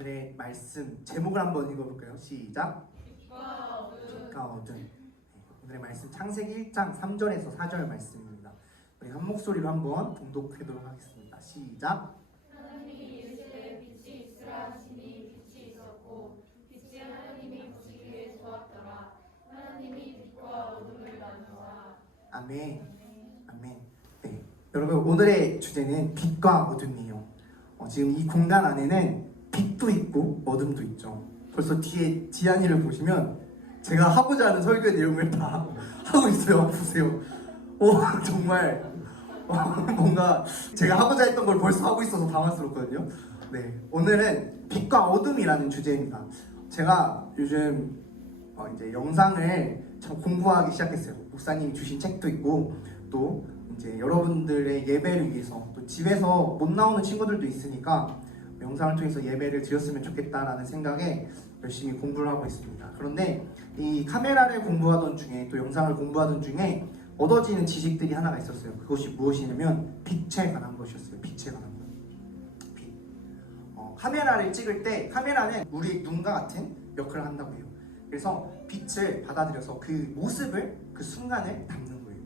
오늘의 말씀 제목을 한번 읽어볼까요? 시작. 빛과 어둠. 빛과 어둠. 네, 오늘의 말씀 창세기 1장 3절에서 4절 말씀입니다. 우리 한 목소리로 한번 봉독하도록 하겠습니다. 시작. 하나님이 이르시되 빛이 있으라 하시니 빛이 있었고 빛이 하나님이 보시기에 좋았더라. 하나님이 빛과 어둠을 나누사. 아멘. 아멘. 네, 여러분 오늘의 주제는 빛과 어둠이에요. 지금 이 공간 안에는 빛도 있고 어둠도 있죠. 벌써 뒤에 지안이를 보시면 제가 하고자 하는 설교의 내용을 다 하고 있어요. 보세요. 정말 뭔가 제가 하고자 했던 걸 벌써 하고 있어서 당황스럽거든요. 네, 오늘은 빛과 어둠이라는 주제입니다. 제가 요즘 이제 영상을 참 공부하기 시작했어요. 목사님이 주신 책도 있고 또 이제 여러분들의 예배를 위해서 또 집에서 못 나오는 친구들도 있으니까 영상을 통해서 예배를 드렸으면 좋겠다라는 생각에 열심히 공부를 하고 있습니다. 그런데 이 카메라를 공부하던 중에 또 영상을 공부하던 중에 얻어지는 지식들이 하나가 있었어요. 그것이 무엇이냐면 빛에 관한 것이었어요. 빛에 관한 것. 빛. 카메라를 찍을 때 카메라는 우리 눈과 같은 역할을 한다고 해요. 그래서 빛을 받아들여서 그 모습을 그 순간을 담는 거예요.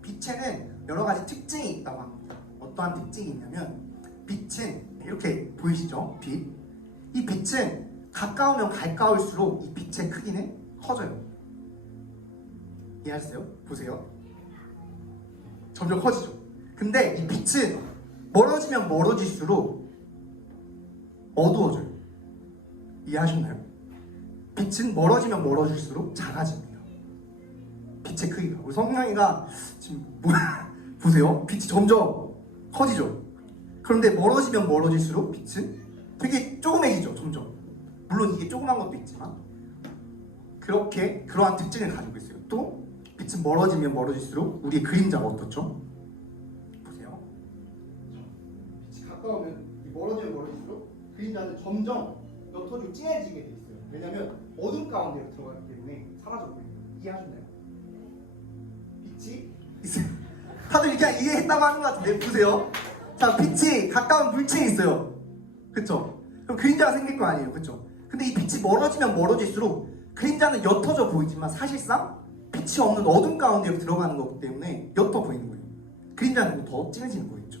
빛에는 여러 가지 특징이 있다고 합니다. 어떠한 특징이 있냐면 빛은 이렇게 보이시죠? 빛. 이 빛은 가까우면 가까울수록 이 빛의 크기는 커져요. 이해하세요? 보세요. 점점 커지죠. 근데 이 빛은 멀어지면 멀어질수록 어두워져요. 이해하셨나요? 빛은 멀어지면 멀어질수록 작아집니다. 빛의 크기가. 우리 성령이가 지금 보세요. 빛이 점점 커지죠. 그런데 멀어지면 멀어질수록 빛은 되게 조그매지죠. 점점. 물론 이게 조그만 것도 있지만 그러한 특징을 가지고 있어요. 또 빛은 멀어지면 멀어질수록 우리의 그림자가 어떻죠? 보세요. 빛이 가까우면 멀어지면 멀어질수록 그림자는 점점 옅어지고 진해지게 돼 있어요. 왜냐하면 어둠 가운데로 들어가기 때문에 사라져버려요. 이해하셨나요? 빛이 있어요. 다들 그냥 이해했다고 하는 것 같은데 보세요. 자, 빛이 가까운 물체에 있어요. 그쵸? 그럼 그림자가 생길 거 아니에요. 그쵸? 근데 이 빛이 멀어지면 멀어질수록 그림자는 옅어져 보이지만 사실상 빛이 없는 어둠 가운데로 들어가는 거기 때문에 옅어 보이는 거예요. 그림자는 더 진해지는 거겠죠.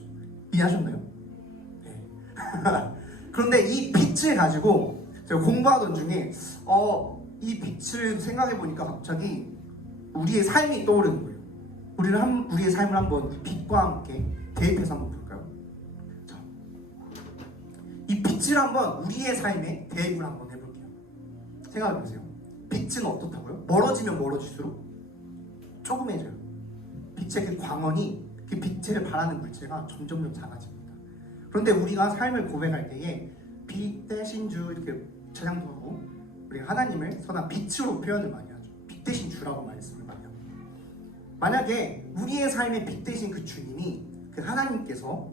이해하셨나요? 네. 그런데 이 빛을 가지고 제가 공부하던 중에 이 빛을 생각해 보니까 갑자기 우리의 삶이 떠오르는 거예요. 우리의 삶을 한번 이 빛과 함께 대입해서 한번 볼까요? 자, 이 빛을 한번 우리의 삶에 대입을 한번 해볼게요. 생각해 보세요. 빛은 어떻다고요? 멀어지면 멀어질수록 조그매져요. 빛의 그 광원이 그 빛을 발하는 물체가 점점 작아집니다. 그런데 우리가 삶을 고백할 때에 빛 대신 주 이렇게 찬양도 하고 우리가 하나님을 선한 빛으로 표현을 많이 하죠. 빛 대신 주라고 말씀을 많이 합니다. 만약에 우리의 삶의 빛 대신 그 주님이 그 하나님께서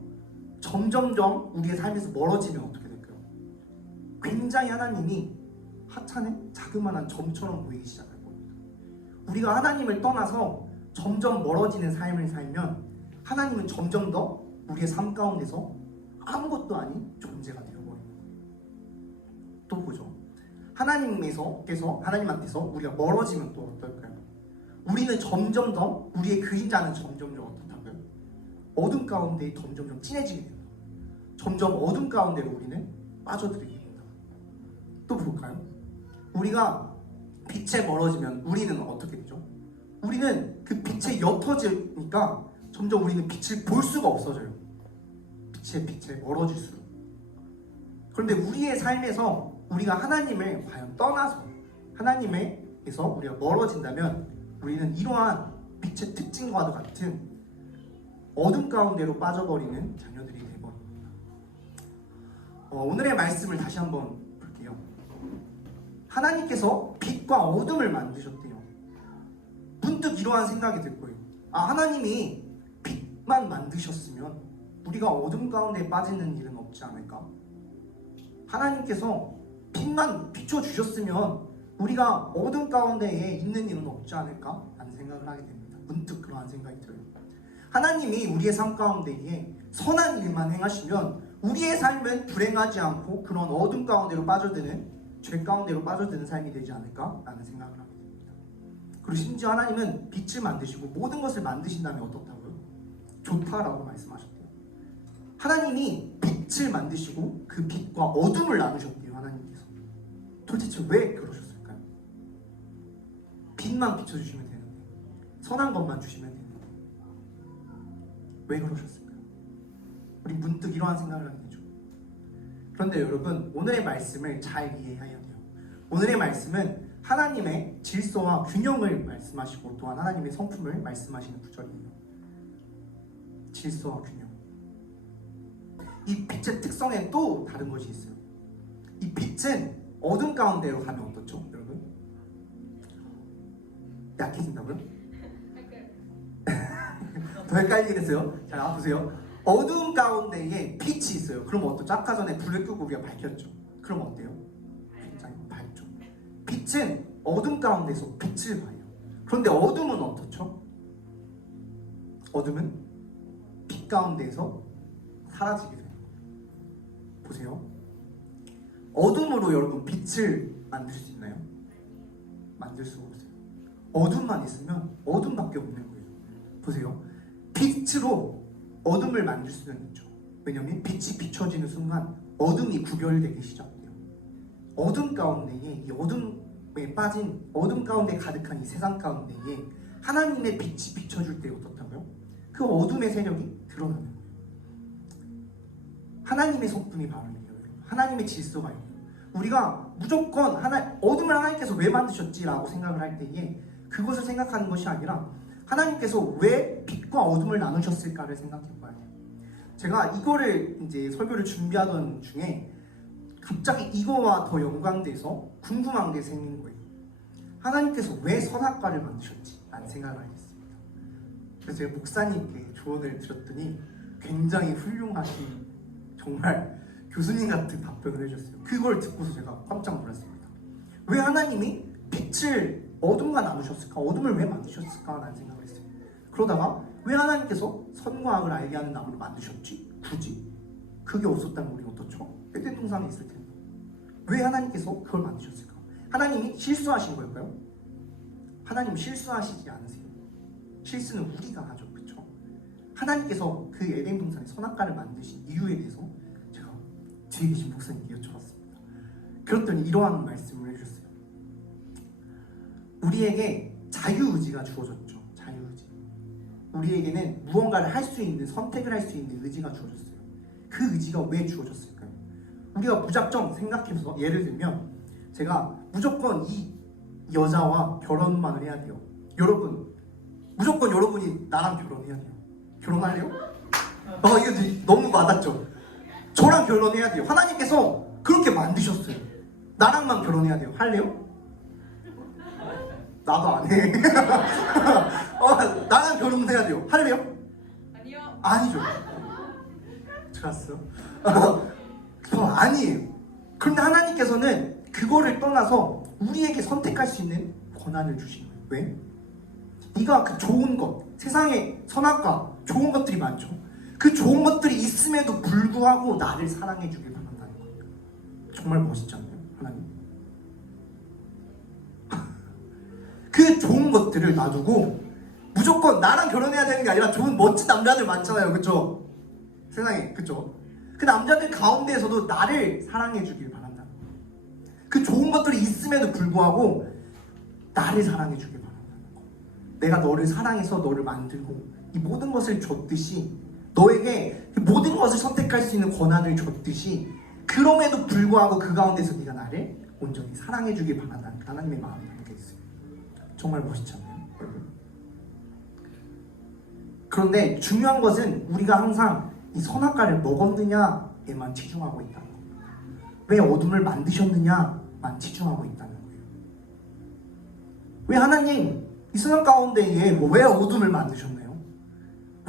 점점점 우리의 삶에서 멀어지면 어떻게 될까요? 굉장히 하나님이 하찮은 자그마한 점처럼 보이기 시작할 겁니다. 우리가 하나님을 떠나서 점점 멀어지는 삶을 살면 하나님은 점점 더 우리의 삶 가운데서 아무것도 아닌 존재가 되어버립니다. 또 보죠. 하나님한테서 우리가 멀어지면 또 어떨까요? 우리는 점점 더 우리의 그림자는 점점점 어떻다고요? 어둠 가운데 점점점 진해지게 됩니다. 점점 어둠 가운데로 우리는 빠져들게 됩니다. 또 볼까요? 우리가 빛에 멀어지면 우리는 어떻게 되죠? 우리는 그 빛에 옅어지니까 점점 우리는 빛을 볼 수가 없어져요. 빛에 멀어질수록. 그런데 우리의 삶에서 우리가 하나님을 과연 떠나서 하나님에게서 우리가 멀어진다면 우리는 이러한 빛의 특징과도 같은 어둠 가운데로 빠져버리는 자녀들이 되어버립니다. 오늘의 말씀을 다시 한번 볼게요. 하나님께서 빛과 어둠을 만드셨대요. 문득 이러한 생각이 들 거예요. 하나님이 빛만 만드셨으면 우리가 어둠 가운데 빠지는 일은 없지 않을까? 하나님께서 빛만 비춰주셨으면 우리가 어둠 가운데에 있는 일은 없지 않을까? 라는 생각을 하게 됩니다. 문득 그러한 생각이 들어요. 하나님이 우리의 삶 가운데에 선한 일만 행하시면 우리의 삶은 불행하지 않고 그런 어둠 가운데로 빠져드는, 죄 가운데로 빠져드는 삶이 되지 않을까라는 생각을 하게 됩니다. 그리고 심지어 하나님은 빛을 만드시고 모든 것을 만드신다면 어떻다고요? 좋다라고 말씀하셨대요. 하나님이 빛을 만드시고 그 빛과 어둠을 나누셨대요. 하나님께서. 도대체 왜 그러셨을까요? 빛만 비춰주시면 되는데, 선한 것만 주시면 되는데 왜 그러셨을까요? 우리 문득 이러한 생각을 하게 되죠. 그런데 여러분, 오늘의 말씀을 잘 이해해야 돼요. 오늘의 말씀은 하나님의 질서와 균형을 말씀하시고 또한 하나님의 성품을 말씀하시는 구절이에요. 질서와 균형. 이 빛의 특성에 또 다른 것이 있어요. 이 빛은 어둠 가운데로 가면 어떻죠, 여러분? 약해진다고요? 더 헷갈리긴 했어요. 자, 보세요. 어두운 가운데에 빛이 있어요. 그럼 어떠죠? 아까 전에 불을 끄고 우리가 밝혔죠. 그럼 어때요? 굉장히 밝죠. 빛은 어둠 가운데서 빛을 봐요. 그런데 어둠은 어떻죠? 어둠은 빛 가운데에서 사라지게 돼요. 보세요. 어둠으로 여러분 빛을 만들 수 있나요? 만들 수가 없어요. 어둠만 있으면 어둠밖에 없는 거예요. 보세요. 빛으로 어둠을 만들 수는 있죠. 왜냐하면 빛이 비춰지는 순간 어둠이 구별되기 시작해요. 어둠 가운데에, 이 어둠에 빠진, 어둠 가운데 가득한 이 세상 가운데에 하나님의 빛이 비춰줄 때 어떻다고요? 그 어둠의 세력이 드러나는 거예요. 하나님의 성품이 바로 이에요. 하나님의 질서가 있어요. 우리가 무조건 어둠을 하나님께서 왜 만드셨지라고 생각을 할 때에 그것을 생각하는 것이 아니라 하나님께서 왜 빛과 어둠을 나누셨을까를 생각해 봐야 돼요. 제가 이거를 이제 설교를 준비하던 중에 갑자기 이거와 더 연관돼서 궁금한 게 생긴 거예요. 하나님께서 왜 선악과를 만드셨지? 라는 생각을 하게 됐습니다. 그래서 제가 목사님께 조언을 드렸더니 굉장히 훌륭하신, 정말 교수님 같은 답변을 해주셨어요. 그걸 듣고서 제가 깜짝 놀랐습니다. 왜 하나님이 빛을 어둠과 나누셨을까? 어둠을 왜 만드셨을까? 라는 생각을 했어요. 그러다가 왜 하나님께서 선과 악을 알게 하는 나무를 만드셨지? 굳이? 그게 없었다면 우리 어떻죠? 에덴 동산에 있을 텐데. 왜 하나님께서 그걸 만드셨을까? 하나님이 실수하신 걸까요? 하나님 실수하시지 않으세요. 실수는 우리가 하죠. 그렇죠? 하나님께서 그 에덴 동산에 선악과를 만드신 이유에 대해서 제가 뒤에 계신 목사님께 여쭤봤습니다. 그랬더니 이러한 말씀을 해주셨어요. 우리에게 자유의지가 주어졌죠. 자유의지. 우리에게는 무언가를 할 수 있는, 선택을 할 수 있는 의지가 주어졌어요. 그 의지가 왜 주어졌을까요? 우리가 무작정 생각해서, 예를 들면 제가 무조건 이 여자와 결혼만을 해야 돼요. 여러분, 무조건 여러분이 나랑 결혼해야 돼요. 결혼할래요? 이거 너무 와닿죠? 저랑 결혼해야 돼요. 하나님께서 그렇게 만드셨어요. 나랑만 결혼해야 돼요. 할래요? 나도 안 해. 나랑 결혼해야 돼요. 할래요? 아니요. 아니죠. 좋았어. 아니에요. 그런데 하나님께서는 그거를 떠나서 우리에게 선택할 수 있는 권한을 주신 거예요. 왜? 네가 그 좋은 것, 세상에 선악과 좋은 것들이 많죠. 그 좋은 것들이 있음에도 불구하고 나를 사랑해 주길 바란다는 거예요. 정말 멋있지 않나요? 하나님. 그 좋은 것들을 놔두고 무조건 나랑 결혼해야 되는 게 아니라 좋은 멋진 남자들 많잖아요. 그쵸? 세상에. 그쵸? 그 남자들 가운데에서도 나를 사랑해 주길 바란다는 거예요. 그 좋은 것들이 있음에도 불구하고 나를 사랑해 주길 바란다는 거예요. 내가 너를 사랑해서 너를 만들고 이 모든 것을 줬듯이, 너에게 모든 것을 선택할 수 있는 권한을 줬듯이, 그럼에도 불구하고 그 가운데서 네가 나를 온전히 사랑해 주길 바란다는 하나님의 마음이 담겨 있어요. 정말 멋있잖아요. 그런데 중요한 것은 우리가 항상 이 선악과를 먹었느냐에만 치중하고 있다는 거예요. 왜 어둠을 만드셨느냐만 치중하고 있다는 거예요. 왜 하나님 이 선악 가운데에 왜 어둠을 만드셨나요?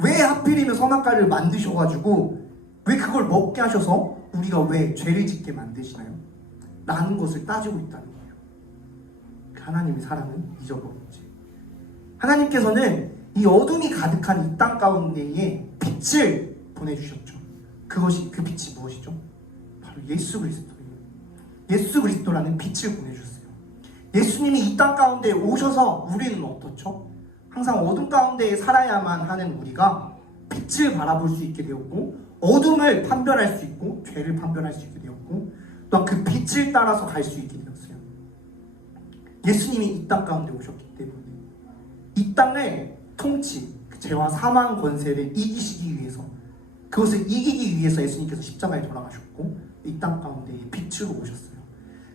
왜 하필이면 선악과를 만드셔가지고 왜 그걸 먹게 하셔서 우리가 왜 죄를 짓게 만드시나요? 라는 것을 따지고 있다는 거예요. 하나님의 사랑은 잊어버렸지. 하나님께서는 이 어둠이 가득한 이 땅 가운데에 빛을 보내주셨죠. 그것이 그 빛이 무엇이죠? 바로 예수 그리스도예요. 예수 그리스도라는 빛을 보내주셨어요. 예수님이 이 땅 가운데 오셔서 우리는 어떻죠? 항상 어둠 가운데 살아야만 하는 우리가 빛을 바라볼 수 있게 되었고, 어둠을 판별할 수 있고, 죄를 판별할 수 있게 되었고, 또한 그 빛을 따라서 갈 수 있게 되었어요. 예수님이 이 땅 가운데 오셨기 때문에 이 땅을 그 죄와 사망 권세를 이기시기 위해서, 그것을 이기기 위해서 예수님께서 십자가에 돌아가셨고 이 땅 가운데 빛으로 오셨어요.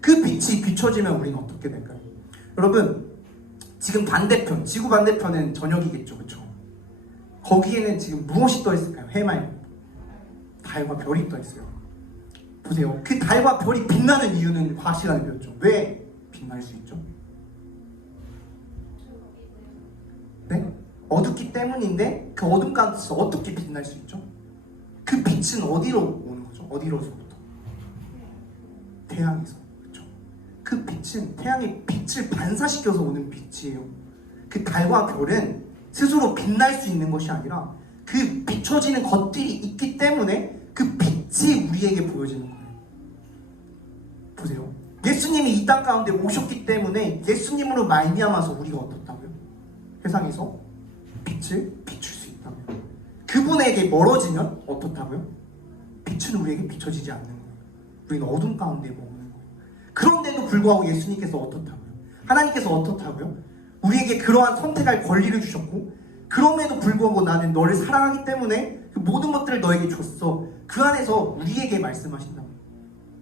그 빛이 비춰지면 우리는 어떻게 될까요? 여러분, 지금 반대편, 지구 반대편은 저녁이겠죠, 그렇죠? 거기에는 지금 무엇이 떠 있을까요? 해말, 달과 별이 떠 있어요. 보세요. 그 달과 별이 빛나는 이유는 과학 시간에 배웠죠. 왜 빛날 수 있죠? 네? 어둡기 때문인데 그 어둠 가운데서 어떻게 빛날 수 있죠? 그 빛은 어디로 오는 거죠? 어디로서부터? 태양에서. 그렇죠? 그 빛은 태양의 빛을 반사시켜서 오는 빛이에요. 그 달과 별은 스스로 빛날 수 있는 것이 아니라 그 비춰지는 것들이 있기 때문에 그 빛이 우리에게 보여지는 거예요. 보세요. 예수님이 이 땅 가운데 오셨기 때문에 예수님으로 말미암아서 우리가 어떻다고요? 세상에서 빛을 비출 수 있다고요. 그분에게 멀어지면 어떻다고요? 빛은 우리에게 비춰지지 않는 거예요. 우리는 어둠 가운데 머무는 거예요. 그런데도 불구하고 예수님께서 어떻다고요? 하나님께서 어떻다고요? 우리에게 그러한 선택할 권리를 주셨고, 그럼에도 불구하고 나는 너를 사랑하기 때문에 그 모든 것들을 너에게 줬어. 그 안에서 우리에게 말씀하신다.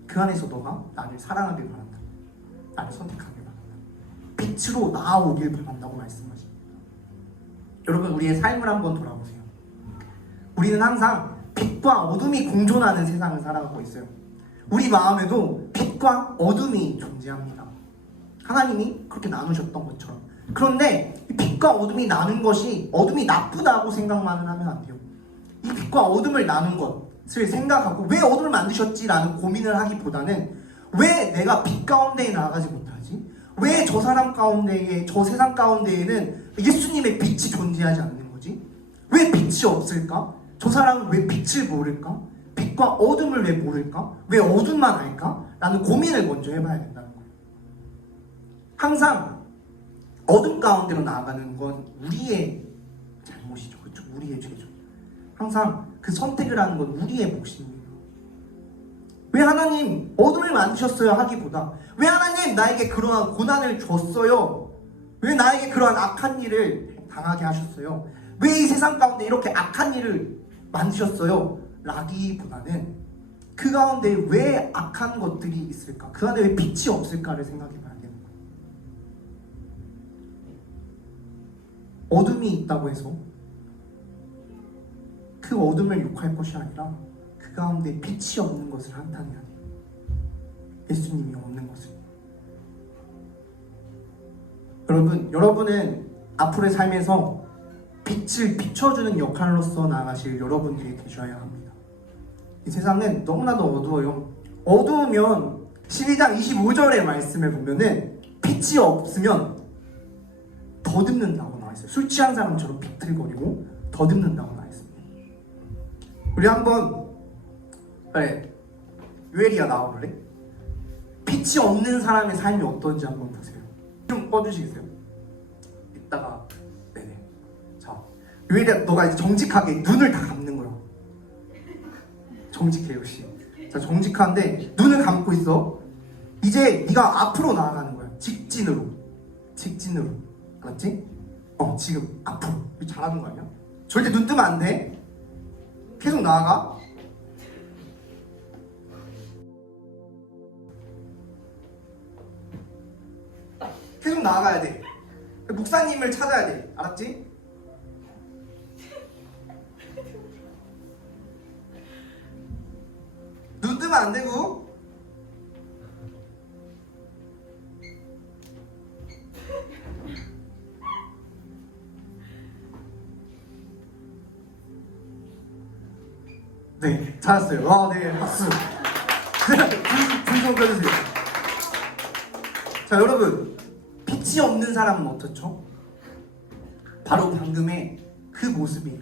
그 안에서 너가 나를 사랑하길 바란다. 나를 선택하길 바란다. 빛으로 나아오길 바란다고 말씀하십니다. 여러분, 우리의 삶을 한번 돌아보세요. 우리는 항상 빛과 어둠이 공존하는 세상을 살아가고 있어요. 우리 마음에도 빛과 어둠이 존재합니다. 하나님이 그렇게 나누셨던 것처럼. 그런데 이 빛과 어둠이 나눈 것이 어둠이 나쁘다고 생각만 하면 안 돼요. 이 빛과 어둠을 나눈 것을 생각하고 왜 어둠을 만드셨지라는 고민을 하기보다는 왜 내가 빛 가운데에 나아가지 못하지? 왜 저 사람 가운데에, 저 세상 가운데에는 예수님의 빛이 존재하지 않는 거지? 왜 빛이 없을까? 저 사람은 왜 빛을 모를까? 빛과 어둠을 왜 모를까? 왜 어둠만 알까? 라는 고민을 먼저 해봐야 된다는 거예요. 항상 어둠 가운데로 나아가는 건 우리의 잘못이죠. 그렇죠? 우리의 죄죠. 항상 그 선택을 하는 건 우리의 몫입니다. 왜 하나님 어둠을 만드셨어요? 하기보다 왜 하나님 나에게 그러한 고난을 줬어요? 왜 나에게 그러한 악한 일을 당하게 하셨어요? 왜 이 세상 가운데 이렇게 악한 일을 만드셨어요? 라기보다는 그 가운데 왜 악한 것들이 있을까? 그 안에 왜 빛이 없을까를 생각해 봐야 되는 거예요. 어둠이 있다고 해서 그 어둠을 욕할 것이 아니라 그 가운데 빛이 없는 것을 한탄해야 돼요. 예수님이 없는 것을. 여러분은 앞으로의 삶에서 빛을 비춰주는 역할로서 나아가실 여러분들이 되셔야 합니다. 이 세상은 너무나도 어두워요. 어두우면 12장 25절의 말씀을 보면은 빛이 없으면 더듬는다고 나와 있어요. 술 취한 사람처럼 비틀거리고 더듬는다고 나와 있습니다. 우리 한번 유엘이야 나와볼래? 빛이 없는 사람의 삶이 어떤지 한번 보세요. 좀 꺼주시겠어요? 이따가 네네. 자, 유엘이야 너가 이제 정직하게 눈을 다 감는 거야. 정직해 역시. 자, 정직한데 눈을 감고 있어. 이제 네가 앞으로 나아가는 거야. 직진으로. 알았지? 지금 앞으로. 잘하는 거 아니야? 절대 눈 뜨면 안 돼. 계속 나아가. 계속 나아가야 돼. 목사님을 찾아야 돼. 알았지? 눈 뜨면 안 되고. 네, 잘했어요. 네, 박수. 불좀 켜주세요. 자, 여러분, 빛이 없는 사람은 어떻죠? 바로 방금의 그 모습이에요.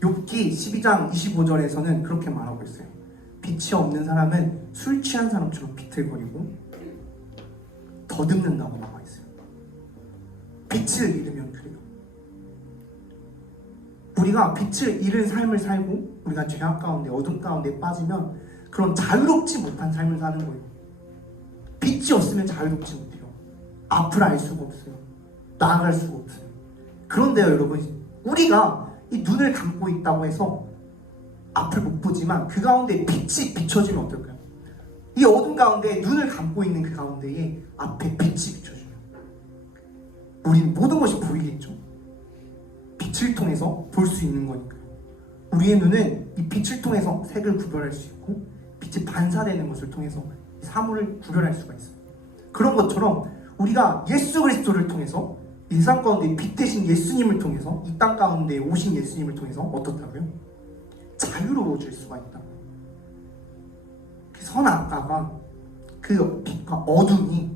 욥기 12장 25절에서는 그렇게 말하고 있어요. 빛이 없는 사람은 술 취한 사람처럼 비틀거리고 더듬는다고 나와 있어요. 빛을 잃으면 그래요. 우리가 빛을 잃은 삶을 살고 우리가 죄악 가운데 어둠 가운데 빠지면 그런 자유롭지 못한 삶을 사는 거예요. 빛이 없으면 자유롭지 못해요. 앞을 알 수가 없어요. 나아갈 수가 없어요. 그런데요 여러분, 우리가 이 눈을 감고 있다고 해서 앞을 못 보지만 그 가운데 빛이 비춰지면 어떨까요? 이 어둠 가운데 눈을 감고 있는 그 가운데에 앞에 빛이 비춰져요. 우리는 모든 것이 보이겠죠. 빛을 통해서 볼 수 있는 거니까요. 우리의 눈은 이 빛을 통해서 색을 구별할 수 있고 빛이 반사되는 것을 통해서 사물을 구별할 수가 있어요. 그런 것처럼 우리가 예수 그리스도를 통해서 이 세상 가운데 빛 대신 예수님을 통해서 이 땅 가운데 오신 예수님을 통해서 어떻다고요? 자유로워질 수가 있다. 그 선악과가 그 빛과 어둠이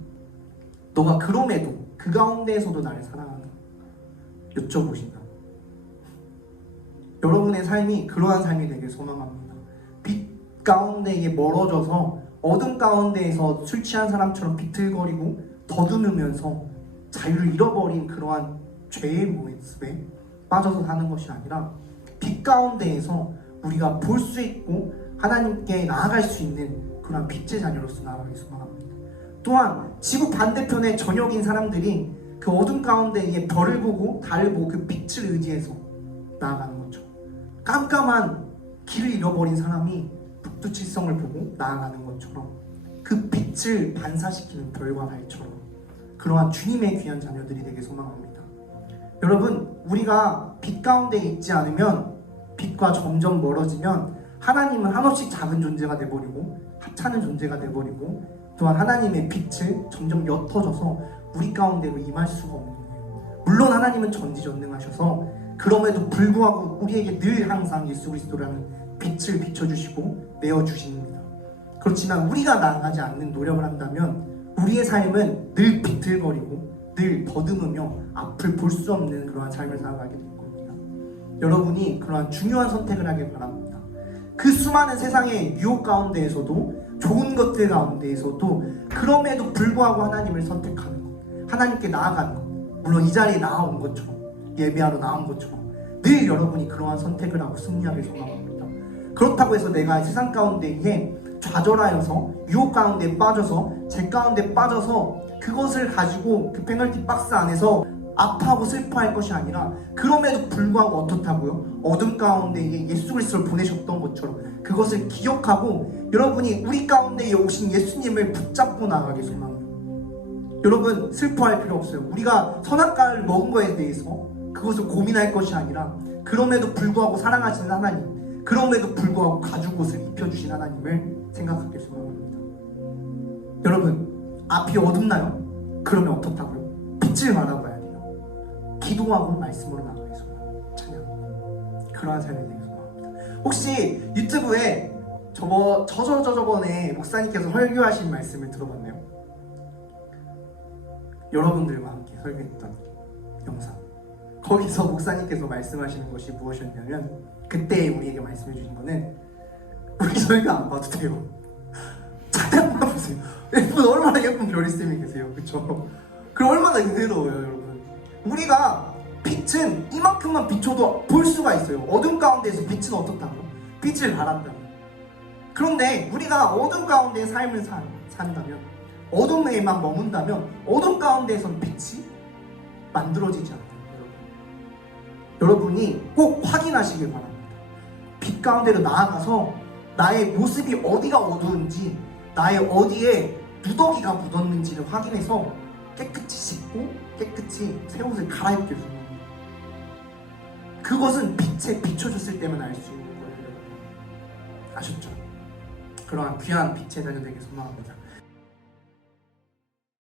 너가 그럼에도 그 가운데에서도 나를 사랑하나? 여쭤보신다. 여러분의 삶이 그러한 삶이 되길 소망합니다. 빛 가운데에 멀어져서 어둠 가운데에서 술 취한 사람처럼 비틀거리고 더듬으면서 자유를 잃어버린 그러한 죄의 모습에 빠져서 사는 것이 아니라 빛 가운데에서 우리가 볼 수 있고 하나님께 나아갈 수 있는 그런 빛의 자녀로서 나아가길 소망합니다. 또한 지구 반대편의 저녁인 사람들이 그 어둠 가운데에 별을 보고 달을 보고 그 빛을 의지해서 나아가는 거죠. 깜깜한 길을 잃어버린 사람이 북두칠성을 보고 나아가는 것처럼 그 빛을 반사시키는 별과 달처럼 그러한 주님의 귀한 자녀들이 되길 소망합니다. 여러분, 우리가 빛 가운데 있지 않으면 빛과 점점 멀어지면 하나님은 한없이 작은 존재가 돼버리고 하찮은 존재가 돼버리고 또한 하나님의 빛을 점점 옅어져서 우리 가운데로 임할 수가 없는 거예요. 물론 하나님은 전지전능하셔서 그럼에도 불구하고 우리에게 늘 항상 예수 그리스도라는 빛을 비춰주시고 내어주십니다. 그렇지만 우리가 나아가지 않는 노력을 한다면 우리의 삶은 늘 비틀거리고 늘 더듬으며 앞을 볼 수 없는 그러한 삶을 살아가게 될 겁니다. 여러분이 그러한 중요한 선택을 하길 바랍니다. 그 수많은 세상의 유혹 가운데에서도 좋은 것들 가운데에서도 그럼에도 불구하고 하나님을 선택하는 것, 하나님께 나아가는 것, 물론 이 자리에 나아온 것처럼 예배하러 나온 것처럼 늘 여러분이 그러한 선택을 하고 승리하길 소망합니다. 그렇다고 해서 내가 세상 가운데에 좌절하여서 유혹 가운데 빠져서 죄 가운데 빠져서 그것을 가지고 그 페널티 박스 안에서 아파하고 슬퍼할 것이 아니라 그럼에도 불구하고 어떻다고요? 어둠 가운데 예수 그리스도를 보내셨던 것처럼 그것을 기억하고 여러분이 우리 가운데 오신 예수님을 붙잡고 나가길 소망합니다. 여러분, 슬퍼할 필요 없어요. 우리가 선악과를 먹은 거에 대해서 그것을 고민할 것이 아니라 그럼에도 불구하고 사랑하시는 하나님, 그럼에도 불구하고 가죽 옷을 입혀주신 하나님을 생각하길 소망합니다. 여러분, 앞이 어둡나요? 그러면 어떻다고요? 빛을 바라봐야 돼요. 기도하고 말씀으로 나가길 소망합니다. 찬양, 그러한 삶이 되길 소망합니다. 혹시 유튜브에 저번에 목사님께서 설교하신 말씀을 들어봤나요? 여러분들과 함께 설교했던 영상, 거기서 목사님께서 말씀하시는 것이 무엇이었냐면 그때 우리에게 말씀해 주신 거는 우리 설교 안 봐도 돼요. 찬양만 보세요. 얼마나 예쁜 별이쌤이 계세요. 그쵸? 그럼 얼마나 은혜로워요. 여러분, 우리가 빛은 이만큼만 비춰도 볼 수가 있어요. 어둠 가운데에서 빛은 어떻다고? 빛을 발한다고. 그런데 우리가 어둠 가운데의 삶을 산다면, 어둠에만 머문다면 어둠 가운데에서는 빛이 만들어지지 않아요. 여러분이 꼭 확인하시길 바랍니다. 빛 가운데로 나아가서 나의 모습이 어디가 어두운지, 나의 어디에 누더기가 묻었는지를 확인해서 깨끗이 씻고 깨끗이 새 옷을 갈아입길 바랍니다. 그것은 빛에 비춰줬을 때만 알 수 있는 거예요. 아셨죠? 그러한 귀한 빛의 자녀 되길 소망합니다.